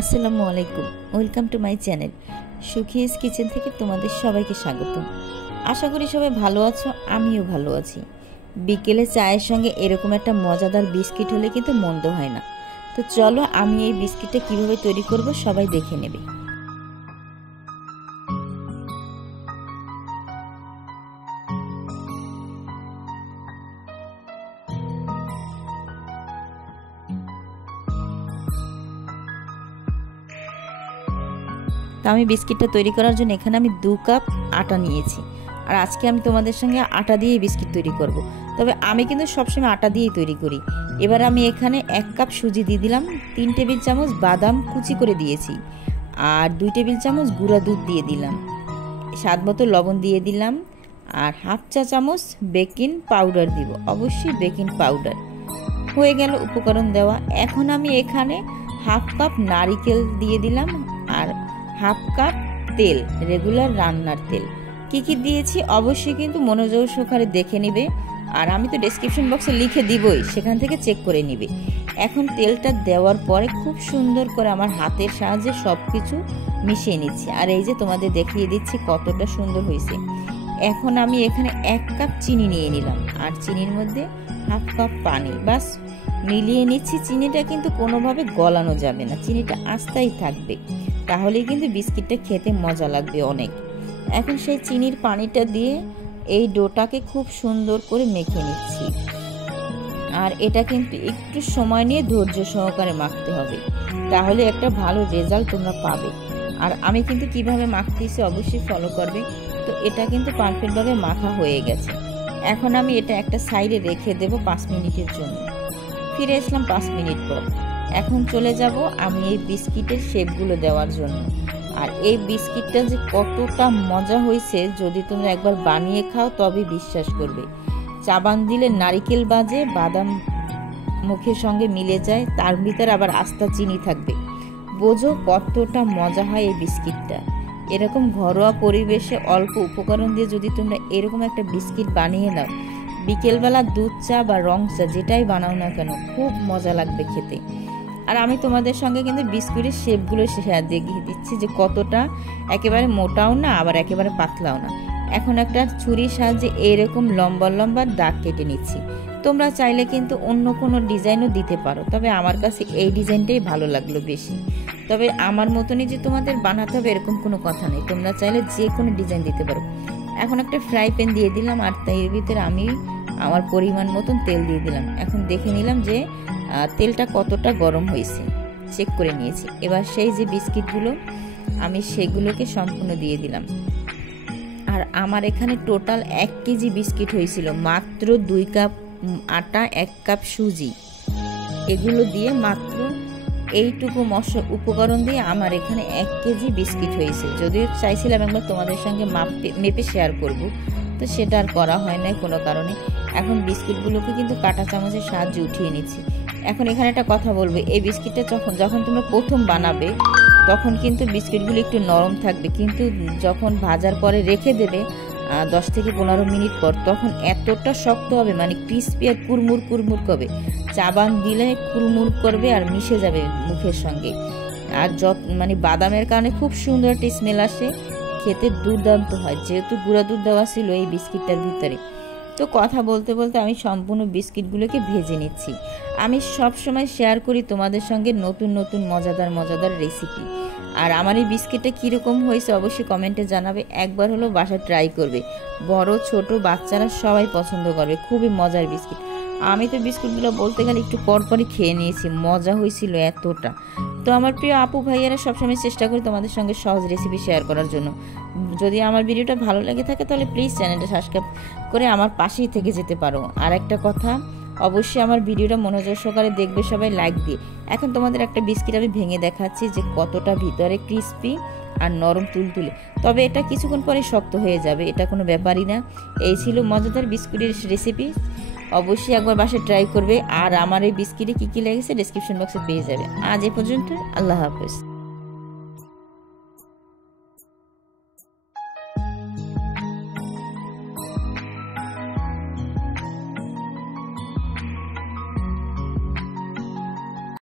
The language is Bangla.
আসসালামু আলাইকুম, welcome to my channel Sukhi's kitchen থেকে তোমাদের সবাইকে স্বাগত। আশা করি সবাই ভালো আছো, আমিও ভালো আছি। বিকেলে চায়ের সঙ্গে এরকম একটা মজাদার বিস্কিট হলে কিন্তু মন্দ হয় না। তো চলো আমি এই বিস্কিটটা কিভাবে তৈরি করব সবাই দেখে নেবে। তো আমি বিস্কিটটা তৈরি করার জন্য এখানে আমি 2 কাপ আটা নিয়েছি। আর আজকে আমি তোমাদের সঙ্গে আটা দিয়েই বিস্কিট তৈরি করব। তবে আমি কিন্তু সবসময় আটা দিয়েই তৈরি করি। এবার আমি এখানে 1 কাপ সুজি দিয়ে দিলাম, 3 টেবিল চামচ বাদাম কুচি করে দিয়েছি, আর 2 টেবিল চামচ গুঁড়া দুধ দিয়ে দিলাম, স্বাদ মতো লবণ দিয়ে দিলাম, আর হাফ চা চামচ বেকিং পাউডার দিব, অবশ্যই বেকিং পাউডার। হয়ে গেল উপকরণ দেওয়া। এখন আমি এখানে হাফ কাপ নারকেল দিয়ে দিলাম আর হাফ কাপ তেল, রেগুলার রান্নার তেল। কি কি দিয়েছি অবশ্যই কিন্তু মনোযোগ সহকারে দেখে নিবে, আর আমি তো ডেসক্রিপশন বক্সে লিখে দিবই, সেখান থেকে চেক করে নিবে। এখন তেলটা দেওয়ার পরে খুব সুন্দর করে আমার হাতের সাহায্যে সব কিছু মিশিয়ে নিচ্ছি। আর এই যে তোমাদের দেখিয়ে দিচ্ছি কতটা সুন্দর হয়েছে। এখন আমি এখানে 1 কাপ চিনি নিয়ে নিলাম, আর চিনির মধ্যে হাফ কাপ পানি, বাস মিলিয়ে নিচ্ছি। চিনিটা কিন্তু কোনোভাবে গলানো যাবে না, চিনিটা আস্তাই থাকবে, তাহলেই কিন্তু বিস্কিটটা খেতে মজা লাগবে অনেক। এখন সেই চিনির পানিটা দিয়ে এই ডোটাকে খুব সুন্দর করে মেখে নিচ্ছি। আর এটা কিন্তু একটু সময় নিয়ে ধৈর্য সহকারে মাখতে হবে, তাহলে একটা ভালো রেজাল্ট তোমরা পাবে। আর আমি কিন্তু কিভাবে মাখতেছি অবশ্যই ফলো করবে। তো এটা কিন্তু পারফেক্টভাবে মাখা হয়ে গেছে। এখন আমি এটা একটা সাইডে রেখে দেব 5 মিনিটের জন্য। ফিরে আসলাম 5 মিনিট পর। এখন চলে যাব আমি এই বিস্কিটের শেপগুলো দেওয়ার জন্য। আর এই বিস্কিটটা যে কতটা মজা হয়েছে, যদি তোমরা একবার বানিয়ে খাও তবে বিশ্বাস করবে। চাবান দিলে নারকেল বাজে, বাদাম মুখের সঙ্গে মিলে যায়, তার ভিতরে আবার আস্তা চিনি থাকবে। বোঝো কতটা মজা হয় এই বিস্কিটটা। এরকম ঘরোয়া পরিবেশে অল্প উপকরণ দিয়ে যদি তোমরা এরকম একটা বিস্কিট বানিয়ে নাও, বিকেলবেলা দুধ চা বা রং চা যেটাই বানাও না কেন, খুব মজা লাগবে খেতে। আর আমি তোমাদের সঙ্গে কিন্তু বিস্কুটের শেপগুলো শেয়ার দেখিয়ে দিচ্ছি যে কতটা একেবারে মোটাও না আবার একেবারে পাতলাও না। এখন একটা ছুরির সাহায্যে এরকম লম্বা লম্বা দাগ কেটে নিচ্ছি। তোমরা চাইলে কিন্তু অন্য কোনো ডিজাইনও দিতে পারো, তবে আমার কাছে এই ডিজাইনটাই ভালো লাগলো বেশি। তবে আমার মতনই যে তোমাদের বানাতে হবে এরকম কোনো কথা নেই, তোমরা চাইলে যে কোনো ডিজাইন দিতে পারো। এখন একটা ফ্রাই প্যান দিয়ে দিলাম, আর এর ভিতরে আমি আমার পরিমাণ মতন তেল দিয়ে দিলাম। এখন দেখে নিলাম যে তেলটা কতটা গরম হয়েছে, চেক করে নিয়েছি। এবার সেই যে বিস্কিটগুলো আমি সেগুলোকে সম্পূর্ণ দিয়ে দিলাম। আর আমার এখানে টোটাল 1 কেজি বিস্কিট হয়েছিল, মাত্র 2 কাপ আটা 1 কাপ সুজি, এগুলো দিয়ে মাত্র এইটুকু উপকরণ দিয়ে আমার এখানে 1 কেজি বিস্কিট হয়েছে। যদিও চাইছিলাম একবার তোমাদের সঙ্গে মেপে শেয়ার করব, তো সেটা আর করা হয় না কোনো কারণে। এখন বিস্কিটগুলোকে কিন্তু কাঁটা চামচের সাহায্যে উঠিয়ে নিচ্ছি। এখন এখানে একটা কথা বলবো, এই বিস্কিটটা যখন তোমরা প্রথম বানাবে তখন কিন্তু বিস্কিটগুলো একটু নরম থাকবে, কিন্তু যখন ভাজার পরে রেখে দেবে 10 থেকে 15 মিনিট পর, তখন এতটা শক্ত হবে, মানে ক্রিস্পি আর কুরমুর কুরমুর করবে। চাবান দিলে কুরমুর করবে আর মিশে যাবে মুখের সঙ্গে। আর মানে বাদামের কারণে খুব সুন্দর একটা স্মেল আসে, খেতে দুর্দান্ত হয়, যেহেতু গুঁড়া দুধ দেওয়া ছিল এই বিস্কিটটার ভিতরে। তো কথা বলতে বলতে আমি সম্পূর্ণ বিস্কিটগুলোকে ভেজে নিচ্ছি। আমি সব সময় শেয়ার করি তোমাদের সঙ্গে নতুন নতুন মজাদার মজাদার রেসিপি। আর আমার এই বিস্কিটটা কীরকম হয়েছে অবশ্যই কমেন্টে জানাবে। একবার হলো বাসায় ট্রাই করবে, বড় ছোট বাচ্চারা সবাই পছন্দ করবে, খুবই মজার বিস্কিট। আমি তো বিস্কুটগুলো বলতে গেলে একটু পরপরই খেয়ে নিয়েছি, মজা হয়েছিল এতটা। তো আমার প্রিয় আপু ভাইয়ারা সবসময় চেষ্টা করি তোমাদের সঙ্গে সহজ রেসিপি শেয়ার করার জন্য। যদি আমার ভিডিওটা ভালো লেগে থাকে তাহলে প্লিজ চ্যানেলটা সাবস্ক্রাইব করে আমার পাশেই থেকে যেতে পারো। আর একটা কথা, অবশ্যই আমার ভিডিওটা মনোযোগ সহকারে দেখবে সবাই, লাইক দিয়ে। এখন তোমাদের একটা বিস্কিট আমি ভেঙে দেখাচ্ছি যে কতটা ভিতরে ক্রিস্পি আর নরম তুলতুলে। তবে এটা কিছুক্ষণ পরে শক্ত হয়ে যাবে, এটা কোনো ব্যাপারই না। এই ছিল মজাদার বিস্কুটের রেসিপি, অবশ্যই একবার বাসায় ট্রাই করবে। আর আমার এই বিস্কিটে কী কী লেগেছে ডেসক্রিপশন বক্সে পেয়ে যাবে। আজ এ পর্যন্ত, আল্লাহ হাফেজ।